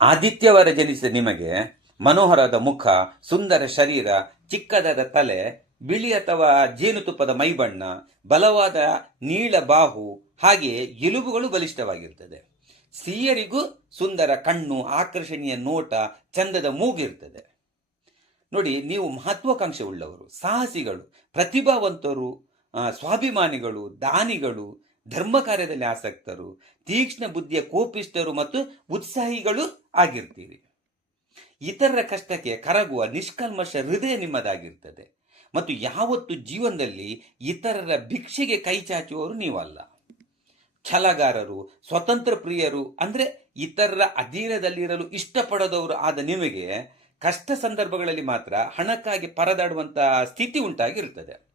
ಆದಿತ್ಯವಾರ ಜನಿಸಿದ ನಿಮಗೆ ಮನೋಹರದ ಮುಖ, ಸುಂದರ ಶರೀರ, ಚಿಕ್ಕದಾದ ತಲೆ, ಬಿಳಿ ಅಥವಾ ಜೇನುತುಪ್ಪದ ಮೈಬಣ್ಣ, ಬಲವಾದ ನೀಳ ಬಾಹು ಹಾಗೆ ಎಲುಬುಗಳು ಬಲಿಷ್ಠವಾಗಿರ್ತದೆ. ಸ್ತ್ರೀಯರಿಗೂ ಸುಂದರ ಕಣ್ಣು, ಆಕರ್ಷಣೀಯ ನೋಟ, ಚಂದದ ಮೂಗಿರ್ತದೆ. ನೋಡಿ, ನೀವು ಮಹತ್ವಾಕಾಂಕ್ಷೆ ಉಳ್ಳವರು ಸಾಹಸಿಗಳು, ಪ್ರತಿಭಾವಂತರು ಸ್ವಾಭಿಮಾನಿಗಳು, ದಾನಿಗಳು ಧರ್ಮ ಕಾರ್ಯದಲ್ಲಿ ಆಸಕ್ತರು, ತೀಕ್ಷ್ಣ ಬುದ್ಧಿಯ ಕೋಪಿಷ್ಟರು ಮತ್ತು ಉತ್ಸಾಹಿಗಳು ಆಗಿರ್ತೀರಿ. ಇತರರ ಕಷ್ಟಕ್ಕೆ ಕರಗುವ ನಿಷ್ಕಲ್ಮಶ ಹೃದಯ ನಿಮ್ಮದಾಗಿರ್ತದೆ ಮತ್ತು ಯಾವತ್ತು ಜೀವನದಲ್ಲಿ ಇತರರ ಭಿಕ್ಷೆಗೆ ಕೈ ಚಾಚುವವರು ನೀವಲ್ಲ. ಛಲಗಾರರು, ಸ್ವತಂತ್ರ ಪ್ರಿಯರು ಅಂದ್ರೆ ಇತರರ ಅಧೀನದಲ್ಲಿರಲು ಇಷ್ಟಪಡದವರು ಆದ ನಿಮಗೆ ಕಷ್ಟ ಸಂದರ್ಭಗಳಲ್ಲಿ ಮಾತ್ರ ಹಣಕ್ಕಾಗಿ ಪರದಾಡುವಂತಹ ಸ್ಥಿತಿ ಉಂಟಾಗಿರುತ್ತದೆ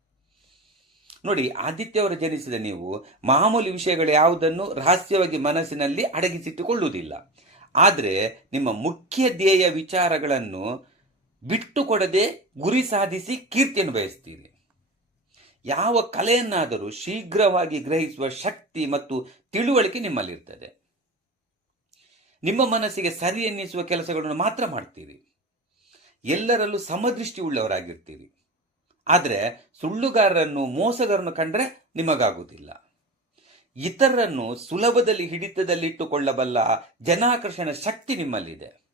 ನೋಡಿ ಆದಿತ್ಯವರು ಜನಿಸಿದ ನೀವು ಮಾಮೂಲಿ ವಿಷಯಗಳು ಯಾವುದನ್ನು ರಹಸ್ಯವಾಗಿ ಮನಸ್ಸಿನಲ್ಲಿ ಅಡಗಿಸಿಟ್ಟುಕೊಳ್ಳುವುದಿಲ್ಲ. ಆದರೆ ನಿಮ್ಮ ಮುಖ್ಯ ಧ್ಯೇಯ ವಿಚಾರಗಳನ್ನು ಬಿಟ್ಟುಕೊಡದೆ ಗುರಿ ಸಾಧಿಸಿ ಕೀರ್ತಿಯನ್ನು ಬಯಸ್ತೀರಿ. ಯಾವ ಕಲೆಯನ್ನಾದರೂ ಶೀಘ್ರವಾಗಿ ಗ್ರಹಿಸುವ ಶಕ್ತಿ ಮತ್ತು ತಿಳುವಳಿಕೆ ನಿಮ್ಮಲ್ಲಿರ್ತದೆ. ನಿಮ್ಮ ಮನಸ್ಸಿಗೆ ಸರಿ ಎನ್ನಿಸುವ ಕೆಲಸಗಳನ್ನು ಮಾತ್ರ ಮಾಡ್ತೀರಿ. ಎಲ್ಲರಲ್ಲೂ ಸಮದೃಷ್ಟಿ ಉಳ್ಳವರಾಗಿರ್ತೀರಿ ಆದರೆ ಸುಳ್ಳುಗಾರರನ್ನು ಮೋಸಗಾರನ್ನು ಕಂಡ್ರೆ ನಿಮಗಾಗುವುದಿಲ್ಲ. ಇತರರನ್ನು ಸುಲಭದಲ್ಲಿ ಹಿಡಿತದಲ್ಲಿಟ್ಟುಕೊಳ್ಳಬಲ್ಲ ಜನಾಕರ್ಷಣ ಶಕ್ತಿ ನಿಮ್ಮಲ್ಲಿದೆ.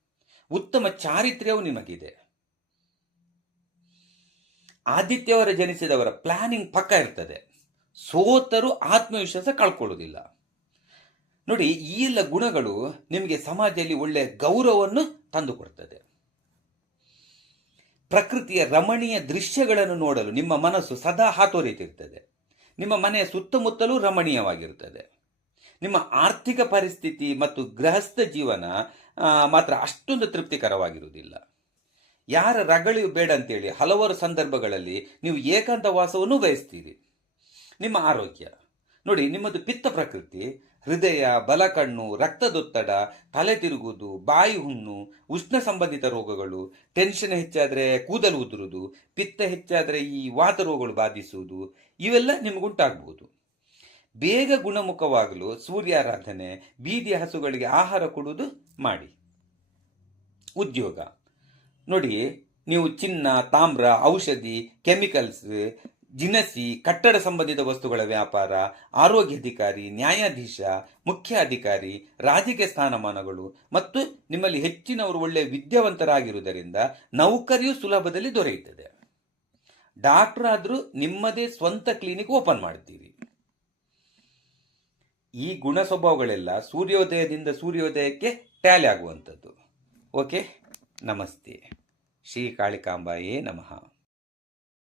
ಉತ್ತಮ ಚಾರಿತ್ರ್ಯವೂ ನಿಮಗಿದೆ. ಆದಿತ್ಯವರ ಜನಿಸಿದವರ ಪ್ಲಾನಿಂಗ್ ಪಕ್ಕ ಇರ್ತದೆ. ಸೋತರು ಆತ್ಮವಿಶ್ವಾಸ ಕಳ್ಕೊಳ್ಳೋದಿಲ್ಲ ನೋಡಿ, ಈ ಎಲ್ಲ ಗುಣಗಳು ನಿಮಗೆ ಸಮಾಜದಲ್ಲಿ ಒಳ್ಳೆಯ ಗೌರವವನ್ನು ತಂದುಕೊಡ್ತದೆ. ಪ್ರಕೃತಿಯ ರಮಣೀಯ ದೃಶ್ಯಗಳನ್ನು ನೋಡಲು ನಿಮ್ಮ ಮನಸ್ಸು ಸದಾ ಹಾತೊರೆಯುತ್ತಿರ್ತದೆ. ನಿಮ್ಮ ಮನೆಯ ಸುತ್ತಮುತ್ತಲೂ ರಮಣೀಯವಾಗಿರುತ್ತದೆ. ನಿಮ್ಮ ಆರ್ಥಿಕ ಪರಿಸ್ಥಿತಿ ಮತ್ತು ಗೃಹಸ್ಥ ಜೀವನ ಮಾತ್ರ ಅಷ್ಟೊಂದು ತೃಪ್ತಿಕರವಾಗಿರುವುದಿಲ್ಲ. ಯಾರ ರಗಳಿ ಬೇಡ ಅಂತೇಳಿ ಹಲವಾರು ಸಂದರ್ಭಗಳಲ್ಲಿ ನೀವು ಏಕಾಂತ ವಾಸವನ್ನು ಬಯಸ್ತೀರಿ. ನಿಮ್ಮ ಆರೋಗ್ಯ. ನೋಡಿ, ನಿಮ್ಮದು ಪಿತ್ತ ಪ್ರಕೃತಿ ಹೃದಯ, ಬಲಕಣ್ಣು, ರಕ್ತದೊತ್ತಡ, ತಲೆ ತಿರುಗುವುದು, ಬಾಯಿ ಹುಣ್ಣು, ಉಷ್ಣ ಸಂಬಂಧಿತ ರೋಗಗಳು ಟೆನ್ಷನ್ ಹೆಚ್ಚಾದರೆ ಕೂದಲು ಉದುರುವುದು ಪಿತ್ತ ಹೆಚ್ಚಾದರೆ ಈ ವಾತ ರೋಗಗಳು ಬಾಧಿಸುವುದು, ಇವೆಲ್ಲ ನಿಮಗುಂಟಾಗಬಹುದು ಬೇಗ ಗುಣಮುಖವಾಗಲು ಸೂರ್ಯಾರಾಧನೆ ಬೀದಿ ಹಸುಗಳಿಗೆ ಆಹಾರ ಕೊಡುವುದು ಮಾಡಿ. ಉದ್ಯೋಗ. ನೋಡಿ, ನೀವು ಚಿನ್ನ, ತಾಮ್ರ, ಔಷಧಿ ಕೆಮಿಕಲ್ಸ್ ದಿನಸಿ, ಕಟ್ಟಡ ಸಂಬಂಧಿತ ವಸ್ತುಗಳ ವ್ಯಾಪಾರ ಆರೋಗ್ಯಾಧಿಕಾರಿ ನ್ಯಾಯಾಧೀಶ, ಮುಖ್ಯ ಅಧಿಕಾರಿ, ರಾಜಕೀಯ ಸ್ಥಾನಮಾನಗಳು ಮತ್ತು ನಿಮ್ಮಲ್ಲಿ ಹೆಚ್ಚಿನವರು ಒಳ್ಳೆಯ ವಿದ್ಯಾವಂತರಾಗಿರುವುದರಿಂದ ನೌಕರಿಯು ಸುಲಭದಲ್ಲಿ ದೊರೆಯುತ್ತದೆ. ಡಾಕ್ಟರ್ ಆದರೂ ನಿಮ್ಮದೇ ಸ್ವಂತ ಕ್ಲಿನಿಕ್ ಓಪನ್ ಮಾಡ್ತೀರಿ ಈ ಗುಣ ಸ್ವಭಾವಗಳೆಲ್ಲ ಸೂರ್ಯೋದಯದಿಂದ ಸೂರ್ಯೋದಯಕ್ಕೆ ಟ್ಯಾಲಿ ಆಗುವಂಥದ್ದು. ಓಕೆ, ನಮಸ್ತೆ. ಶ್ರೀ ಕಾಳಿಕಾಂಬಾಯೇ ನಮಃ.